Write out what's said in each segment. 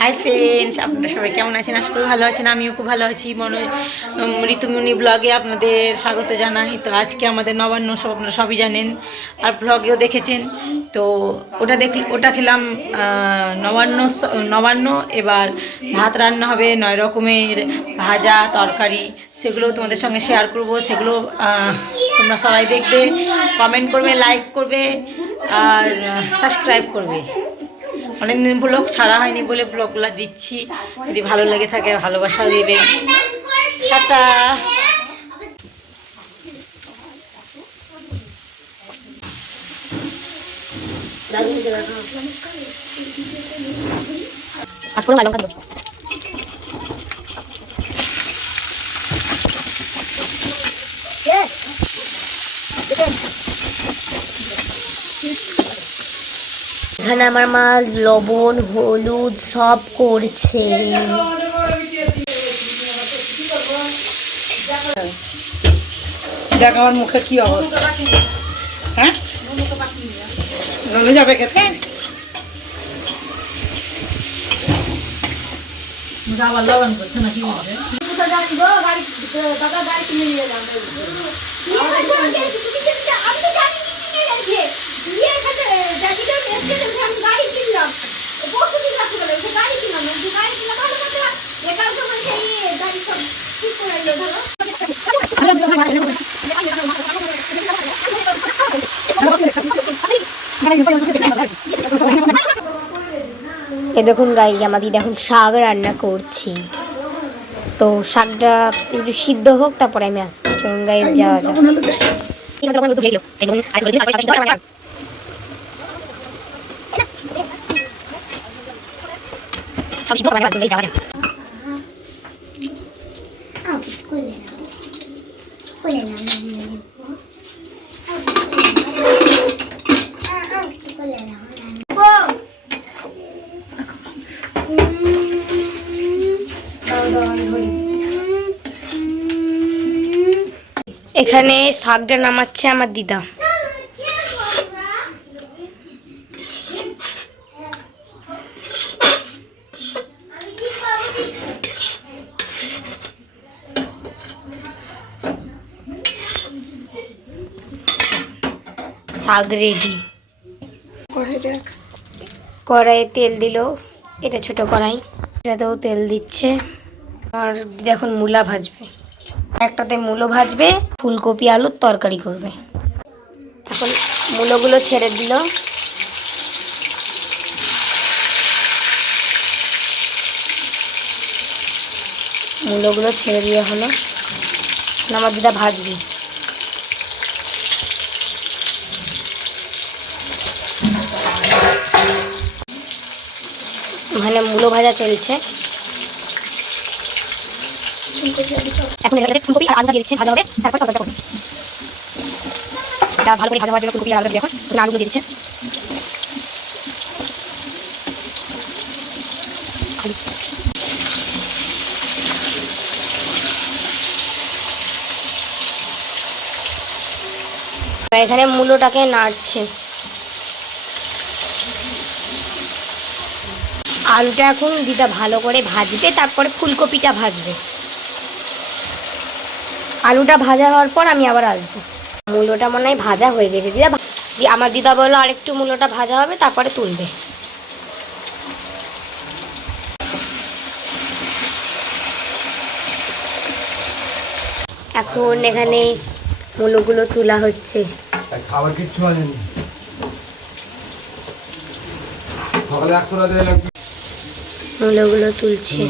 Hi friends, আপনারা সবাই কেমন আছেন? আশা করি ভালো আছেন। আমিও খুব ভালো আছি। ঋতুমণি ব্লগে আপনাদের স্বাগত জানাই। তো আজকে আমাদের নবান্ন, সব আপনারা সবই জানেন, আর ব্লগেও দেখেছেন। তো ওটা খেলাম নবান্ন। এবার ভাত রান্না হবে, 9 রকমের ভাজা তরকারি, সেগুলোও তোমাদের সঙ্গে শেয়ার করব। সেগুলো তোমরা সবাই দেখবে, কমেন্ট করবে, লাইক করবে আর সাবস্ক্রাইব করবে। অনেকদিন ব্লগ ছাড়া হয়নি বলে ব্লগগুলো দিচ্ছি। যদি ভালো লেগে থাকে ভালোবাসা দেবে। টাটা। এখানে আমার মা লবণ হলুদ সব করছে। দেখ আমার মুখে কি অবস্থা। হ্যাঁ, যাবে খেতে। আবার লবণ করছে না কি বলছে? এ দেখুন গাইজ, আমাদের এখন শাক রান্না করছি। তো শাকটা একটু সিদ্ধ হোক, তারপরে আমি আসছি। চলুন গাইজ, যাওয়া যাক। এখানে শাকটা নামাচ্ছে আমার দিদা। শাক রেডি। কড়াইয়ে তেল দিল, এটা ছোট কড়াই, এটাতেও তেল দিচ্ছে। আর এখন মূলা ভাজবে, একটাতে মূলো ভাজবে, ফুলকপি আলুর তরকারি করবে। এখন মূলোগুলো ছেড়ে দিল। মূলোগুলো ছেড়ে দিয়ে হলো, আমার দিদা ভাজবে। ওখানে মূলো ভাজা চলছে। এখন এটাতে ফুলকপি আর আলু দিয়ে দিচ্ছে, ভাজা হবে, তারপর তরকারিটা করবে। এটা ভালো করে ভাজা হওয়ার জন্য ফুলকপি আর আলু দিয়ে এখন আলুগুলো দিয়ে দিচ্ছে। এখানে মূলোটাকে নাড়ছে। আলুটা এখন দিদা ভালো করে ভাজবে, তারপরে ফুলকপিটা ভাজবে। আলুটা ভাজা হওয়ার পর আমি আবার আসবো। মূলোটা মনে হয় ভাজা হয়ে গেছে। দিদা, আমার দিদা বললো আরেকটু মূলোটা ভাজা হবে, তারপরে তুলবে। এখন এখানে মূলোগুলো তোলা হচ্ছে। খাবার কিচ্ছু আনেনি। মূলোগুলো তুলছে।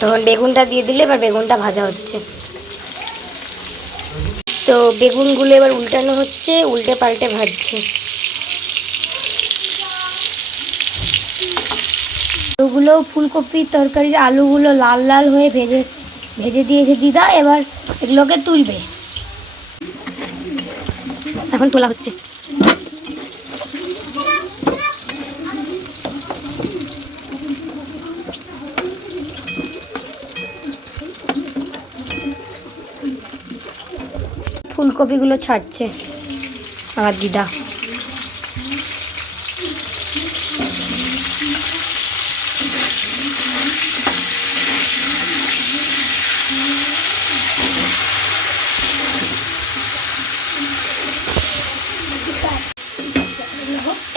তখন বেগুনটা দিয়ে দিলে, এবার বেগুনটা ভাজা হচ্ছে। তো বেগুনগুলো এবার উল্টানো হচ্ছে, উল্টে পাল্টে ভাজছে। ওগুলো ফুলকপির তরকারির আলুগুলো লাল লাল হয়ে ভেজে দিয়েছে দিদা। এবার এগুলোকে তুলবে, এখন তোলা হচ্ছে। ফুলকপিগুলো ছাড়ছে আমার দিদা।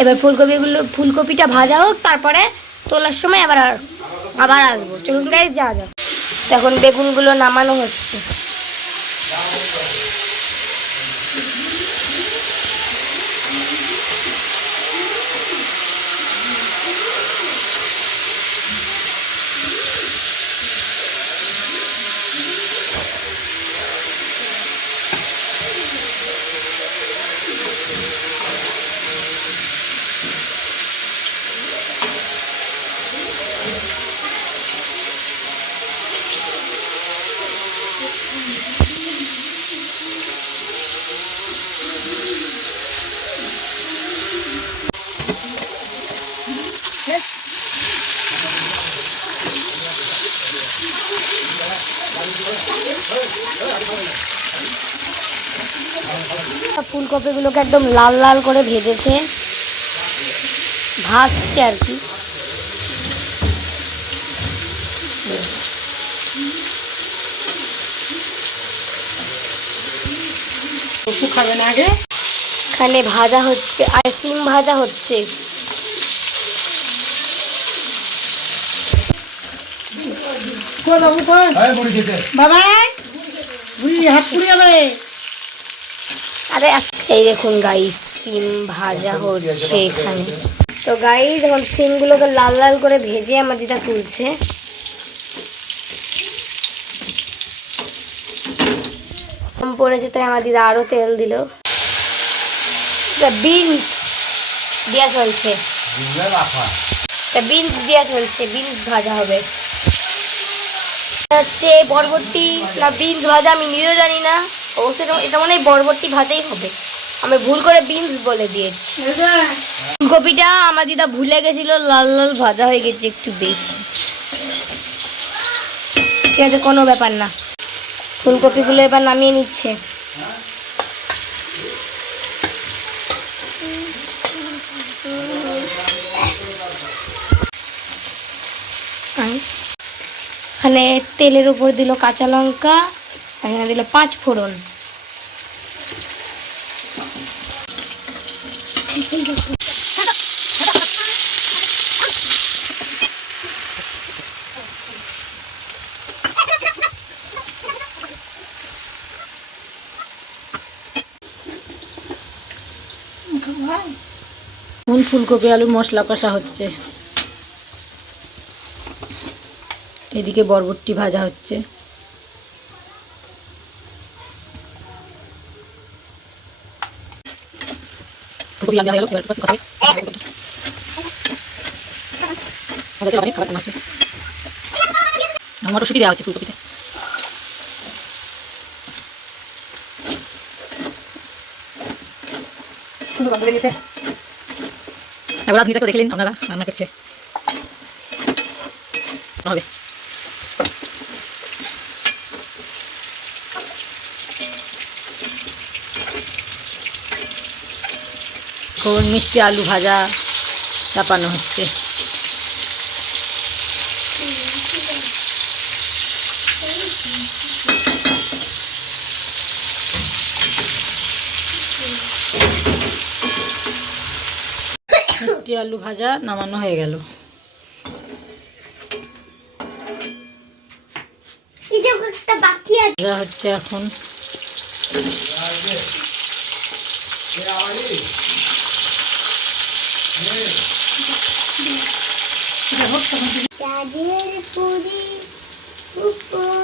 এবার ফুলকপিটা ভাজা হোক, তারপরে তোলার সময় আবার আসবো। চলুন গাইস, যা যাক। এখন বেগুনগুলো নামানো হচ্ছে। ফুলকপিগুলোকে একদম লাল লাল করে ভেজেছে, ভাজছে আর কি। খাবে না আগে, এখানে ভাজা হচ্ছে আর সিম ভাজা হচ্ছে। বাবা বুড়ি হাত পুড়ে যাবে। আরে এই দেখুন গাইস, সিম ভাজা হচ্ছে এখানে। তো গাইস এখন সিমগুলোকে লাল লাল করে ভেজে আমার দিদা তুলছে। কম পড়েছে তাই আমার দিদা আরো তেল দিল। বিনস দেওয়া চলছে, বিনস দেওয়া চলছে, বিনস ভাজা হবে। হচ্ছে বরবটি না বিনস ভাজা, আমি নিজেও জানি না। অবশ্যই এটা মনে হয় বরবটি ভাজাই হবে, আমি ভুল করে বিনস বলে দিয়েছি। ফুলকপিটা আমার দিদা ভুলে গেছিল, লাল লাল ভাজা হয়ে গেছে একটু বেশি। ঠিক আছে, কোনো ব্যাপার না। ফুলকপিগুলো এবার নামিয়ে নিচ্ছে। এখানে তেলের উপর দিল কাঁচা লঙ্কা, এখানে দিল 5 ফোড়ন। ফুলকপি আলুর মশলা কষা হচ্ছে, এদিকে বরবটি ভাজা হচ্ছে। মটরশুঁটি দেওয়া হচ্ছে ফুলকপিতে। এবার আপনি দেখে নিন, আপনারা রান্না করছে হবে। কোন মিষ্টি আলু ভাজা চাপানো হচ্ছে। মিষ্টি আলু ভাজা নামানো হয়ে গেল। ভাজা হচ্ছে এখন।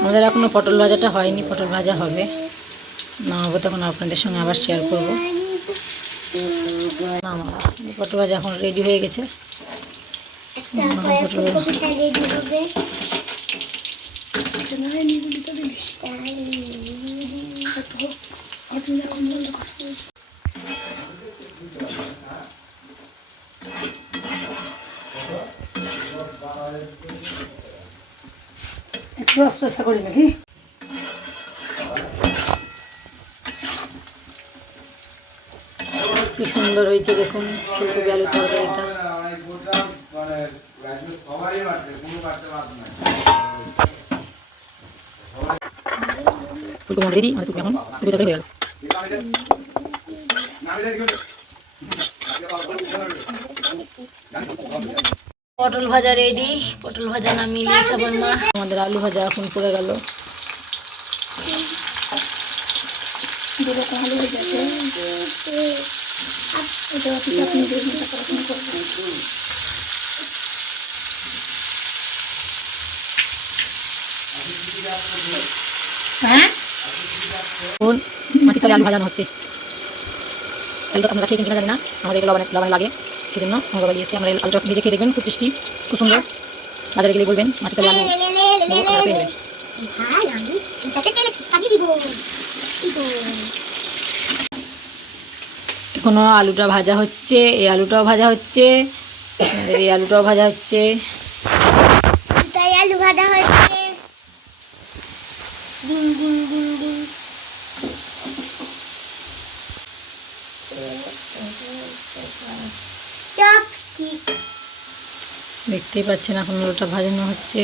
আমাদের এখনো পটল ভাজাটা হয়নি, পটল ভাজা হবে, নামাবো তখন আপনাদের সঙ্গে আবার শেয়ার করবো। পটল ভাজা এখন রেডি হয়ে গেছে। তারপরে ফুলকপিটা রেডি হবে। একটু রসা করি নাকি? কি সুন্দর হয়েছে দেখুন ফুলকপি আলু তরকারিটা। ফুলকপি রেডি, আমাদের ফুলকপি এখন ফুলকপি তরকারি হয়ে গেল। পটল ভাজা রেডি, পটল ভাজা নামিয়ে নিয়েছে আমার মা। আমাদের আলু ভাজা এখন পড়ে গেল। হ্যাঁ মাটি চালে আলু ভাজানো হচ্ছে। আলুটা আপনারা খেয়ে কিনা জানি না, আমাদের এগুলো লবণ লাগে, সেই জন্য আমার বাবা দিয়েছে। আমরা আলুটা ভেজে খেয়ে দেখবেন, খুব টেস্টি, খুব সুন্দর। বাজারে গেলে বলবেন মাটি চালে আলু এখনো আলুটা ভাজা হচ্ছে, এই আলুটাও ভাজা হচ্ছে, এই আলুটাও ভাজা হচ্ছে। আলু ভাজা হচ্ছে। Ding ding ding ding. Chopstick. দেখতেই পাচ্ছেন এখন আলুটা ভাজানো হচ্ছে,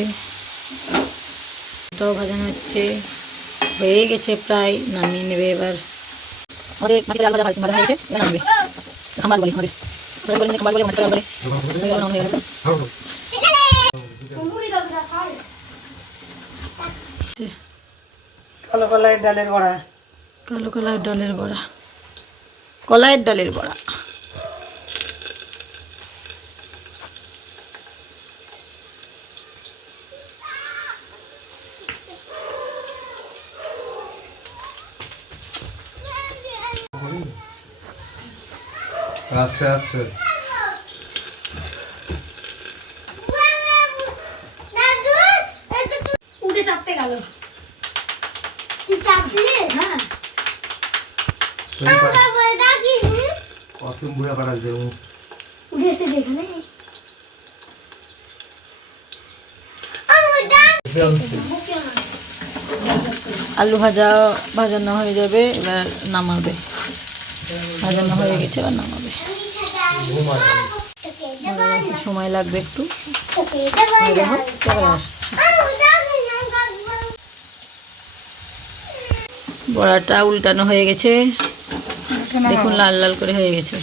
ওটাও ভাজানো হচ্ছে, হয়ে গেছে প্রায়, নামিয়ে নেবে এবার। আমাদের মাটির আলু ভাজা হয়েছে, ভাজা হয়ে গেছে, এবার নামবে। খাম্বার বলি আমাদের, খাম্বার বলে মাটির আলু বলে। কালো কলাইয়ের ডালের বড়া, কালো কলাইয়ের ডালের বড়া, কলাইয়ের ডালের বড়া। আস্তে আস্তে উঠে চাপতে গেল। তুই চাপলি? হ্যাঁ। অসীম বুড়া পাড়া যে উঠেছে যেখানে। আলু ভাজা ভাজানো হয়ে যাবে, এবার নামাবে। ভাজানো হয়ে গেছে, এবার নামাবে। সময় লাগবে একটু। বড়াটা উল্টানো হয়ে গেছে, দেখুন লাল লাল করে হয়ে গেছে।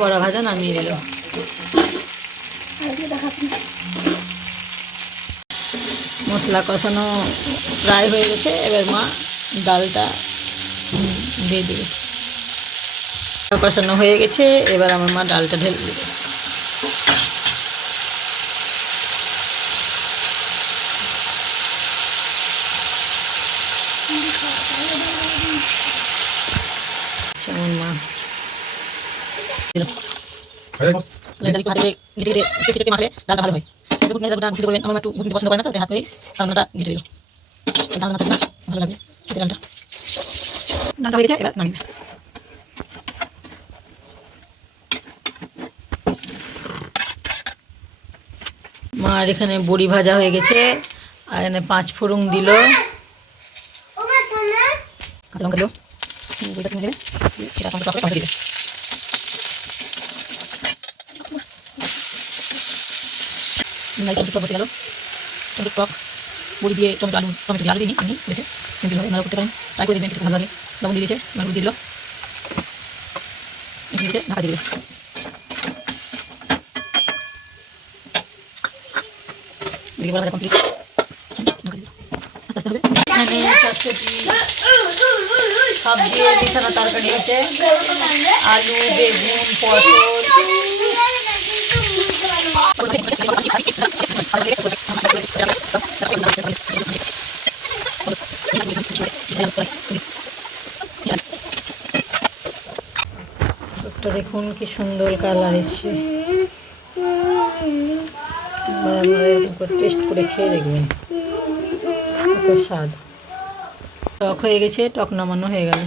বড়া ভাজা নামিয়ে দিল। মশলা কষানো প্রায় হয়ে গেছে, এবার মা ডালটা দিয়ে দেবে। কষানো হয়ে গেছে, এবার আমার মা ডালটা ঢেলে দেবে। আমার মা ডালটা ভালো হয়। আমার একটু ঘুটনি পছন্দ করে না, তো হাত করে রান্নাটা ঘেটে দিল। রান্না ভালো লাগবে খেতে। ডালটা হয়ে গেছে, এবার নামিয়ে। মার এখানে বড়ি ভাজা হয়ে গেছে, আর এখানে 5 ফোড়ন দিল, কাঁচা লঙ্কা দিল, বড়িটা কিনে দেবে, এটা টমেটো টক দিবে। টমেটো টক বসে গেল, টমেটো টক বড়ি দিয়ে টমেটো আলু দিইনি, আমি হয়েছে সিম্পল ভাবে আপনারা করতে পারেন, ট্রাই করে দেখবেন, খেতে ভালো লাগে। লবণ দিয়ে দিয়েছে, লবণ দিয়ে দিল, ঢাকা দিয়ে দিল। কমপ্লিট, ঢাকা দিল। আস্তে আস্তে হবে। সব দিয়ে মিশানো তরকারি হচ্ছে, আলু, বেগুন, পটল। একটা দেখুন কি সুন্দর কালার এসছে। আপনারা এরকম করে টেস্ট করে খেয়ে দেখবেন, কত স্বাদ। টক হয়ে গেছে, টক নামানো হয়ে গেল।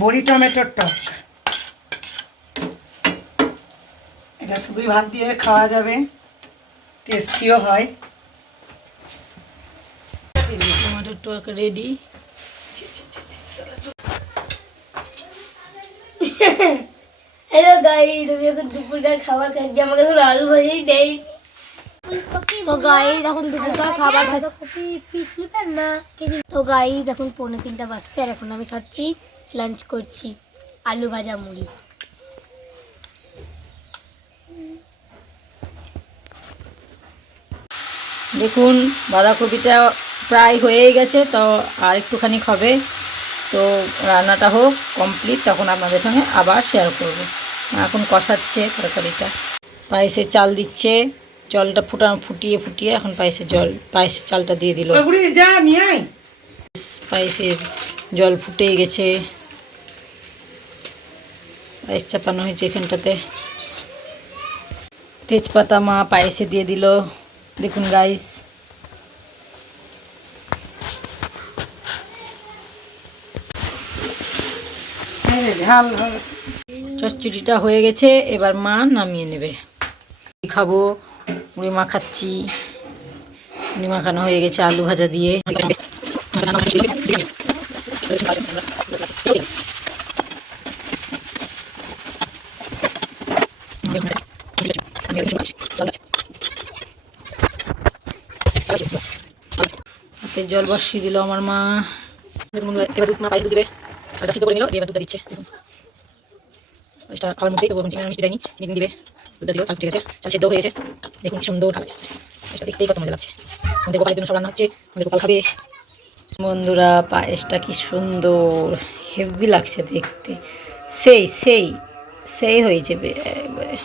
বড়ি টমেটোর টক, এটা শুধুই ভাত দিয়ে খাওয়া যাবে, টেস্টিও হয়। টমেটোর টক রেডি। হ্যালো গাইস, আমি এখন দুপুরকার খাবার খাচ্ছি, আমাকে এখন আলু ভাজি দেই। তো গাইস এখন দুপুরকার খাবার খাচ্ছি। তো গাইস এখন 2:45 বাজছে, আর এখন আমি খাচ্ছি, লাঞ্চ করছি আলু ভাজা মুড়ি। দেখুন বাঁধাকপিটা প্রায় হয়েই গেছে, তো আর একটুখানি হবে। তো রান্নাটা হোক কমপ্লিট, তখন আপনাদের সঙ্গে আবার শেয়ার করব। এখন কষাচ্ছে তরকারিটা, পায়েসের চাল দিচ্ছে, জলটা ফুটিয়ে ফুটিয়ে এখন পায়েসের চালটা দিয়ে দিল। যা নিয়ে আয়। পায়েসের জল ফুটে গেছে, পায়েস চাপানো হয়েছে এখানটাতে। তেজপাতা মা পায়েসে দিয়ে দিল, দেখুন গাইস। ঝাল চচ্চড়িটা হয়ে গেছে, এবার মা নামিয়ে নেবে। খাবো, মুড়ি মাখাচ্ছি, মুড়ি মাখানো হয়ে গেছে আলু ভাজা দিয়ে। হাতে জল বসিয়ে দিল আমার মা। এবার দুধ মা পায়েস দুধ দিবে, চালটা সিদ্ধ করে নিল, এবার দুধটা দিচ্ছে। দেখুন পায়েসটা খাওয়ার মধ্যেই তবু চিনি মিষ্টি দেয়নি, চিনি দিবে, দুধটা দিল, চাল ফুটে গেছে, চাল সেদ্ধ হয়ে গেছে। দেখুন কি সুন্দর খাবার এসছে, পায়েসটা দেখতেই কত মজা লাগছে। আমাদের গোপালের জন্য সব রান্না হচ্ছে, আমাদের গোপাল খাবে। বন্ধুরা পায়েসটা কি সুন্দর, হেভি লাগছে দেখতে, সেই সেই সেই হয়েছে একবারে।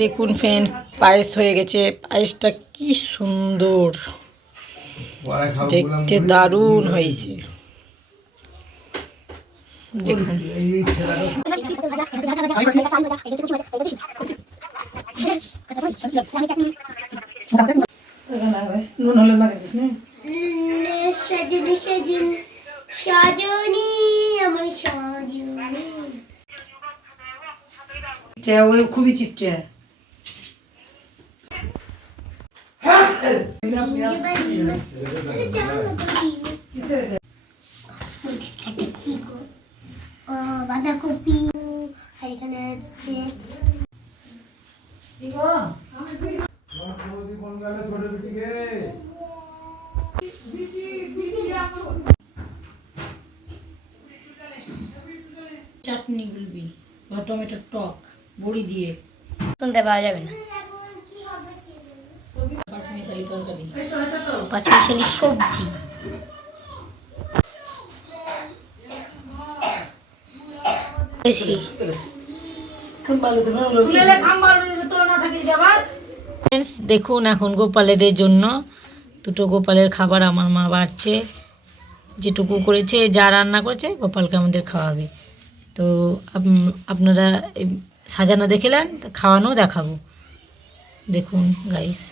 দেখুন ফ্রেন্ডস, পায়েস হয়ে গেছে, পায়েসটা কি সুন্দর দেখতে, দারুণ হয়েছে। দেখুন নুন হলুদ মাখিয়ে দিস। সাজনি সাজনি সাজনি আমার সাজনি। ওই খুবই চিপটে। বাঁধাকপি আর এখানে আছে চাটনি গুলবি বা টমেটোর টক বড়ি দিয়ে, শুনতে পাওয়া যাবে না। পাঁচমিশালি তরকারি, পাঁচমিশালি সবজি। ফ্রেন্ডস দেখুন এখন গোপালেদের জন্য দুটো গোপালের খাবার আমার মা বাড়ছে, যেটুকু করেছে, যা রান্না করেছে গোপালকে আমাদের খাওয়াবে। তো আপনারা সাজানো দেখলেন, খাওয়ানো দেখাবো। দেখুন গাইস,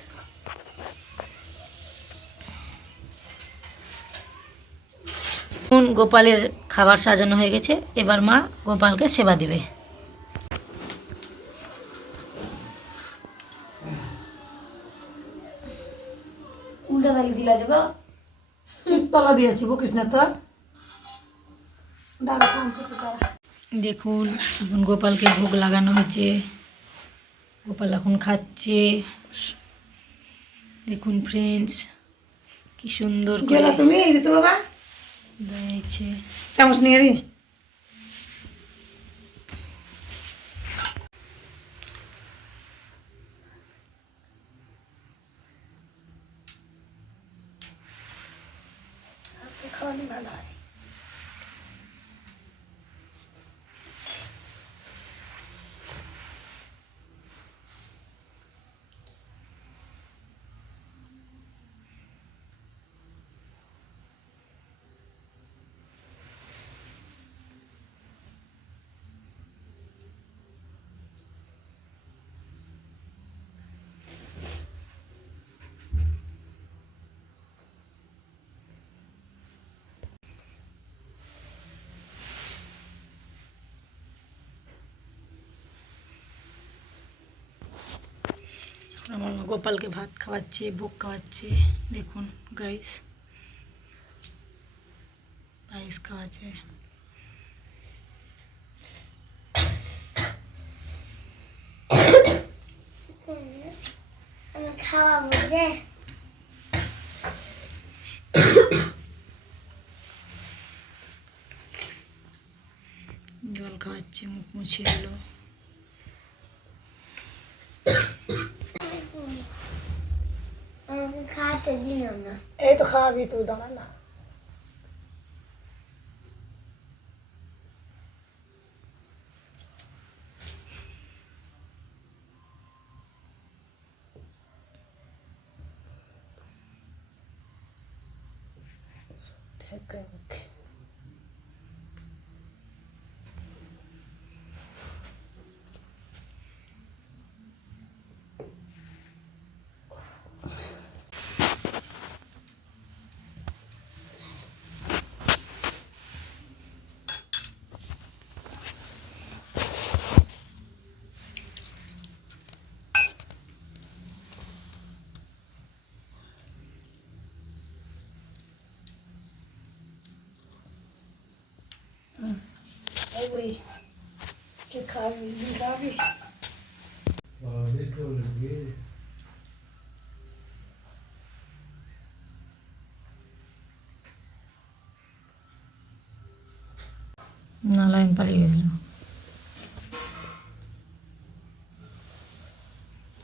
গোপালের খাবার সাজানো হয়ে গেছে, এবার মা গোপালকে সেবা দিবে। উল্টা দাঁড়িয়ে দিলা যোগা ঠিক তলা দিয়েছি, বকিস না তো। দেখুন এখন গোপালকে ভোগ লাগানো হয়েছে, গোপাল এখন খাচ্ছে। দেখুন ফ্রেন্ডস কি সুন্দর গেলা করে তুমি ঋতু বাবা, দিয়েছে। চামচ নিয়ে রি। খাওয়ালে ভালো হয়। আমার মা গোপালকে ভাত খাওয়াচ্ছে, ভোগ খাওয়াচ্ছে। দেখুন গাইস, পায়েস খাওয়াচ্ছে। আমি খাওয়াবো যে। জল খাওয়াচ্ছে, মুখ মুছিয়ে এলো। আমাকে খাওয়াতে দিল না। এই তো খাওয়াবি তুই, দাঁড়া না। খাবি খাবি। না, লাইন পালিয়ে গেছিল।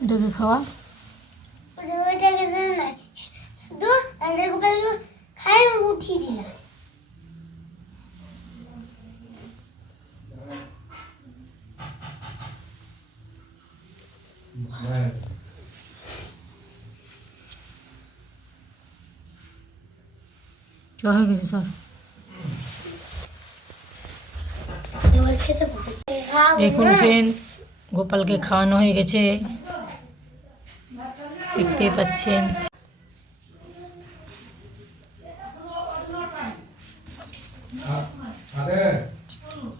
এটাকে খাওয়া। ওইটাকে দিল না, শুধু গোপালকে খাই উঠিয়ে দিলাম। চ হয়ে গেছে স্যার। এবার খেতে পাবো। দেখুন ফ্রেন্ডস, গোপালকে খাওয়ানো হয়ে গেছে, দেখতে পাচ্ছেন।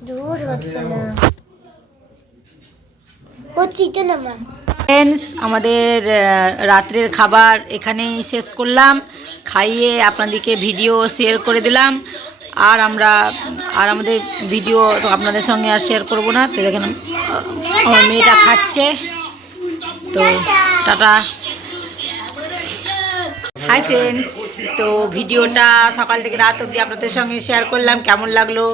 দূর হচ্ছে না, হচ্ছে তো না মা। ফ্রেন্ডস, আমাদের রাত্রের খাবার এখানেই শেষ করলাম, খাইয়ে আপনাদেরকে ভিডিও শেয়ার করে দিলাম। আর আমাদের ভিডিও তো আপনাদের সঙ্গে আর শেয়ার করবো না। তো দেখেন আমার মেয়েটা খাচ্ছে। তো টাটা। হাই ফ্রেন্ডস, তো ভিডিওটা সকাল থেকে রাত অবধি আপনাদের সঙ্গে শেয়ার করলাম। কেমন লাগলো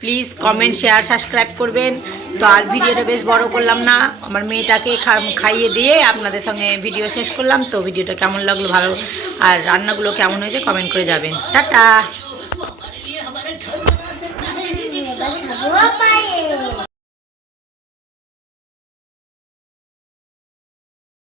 প্লিজ কমেন্ট, শেয়ার, সাবস্ক্রাইব করবেন। তো আর ভিডিওটা বেশ বড় করলাম না, আমার মেয়েটাকে খাইয়ে দিয়ে আপনাদের সঙ্গে ভিডিও শেষ করলাম। তো ভিডিওটা কেমন লাগলো, ভালো, আর রান্নাগুলো কেমন হয়েছে কমেন্ট করে যাবেন। টাটা।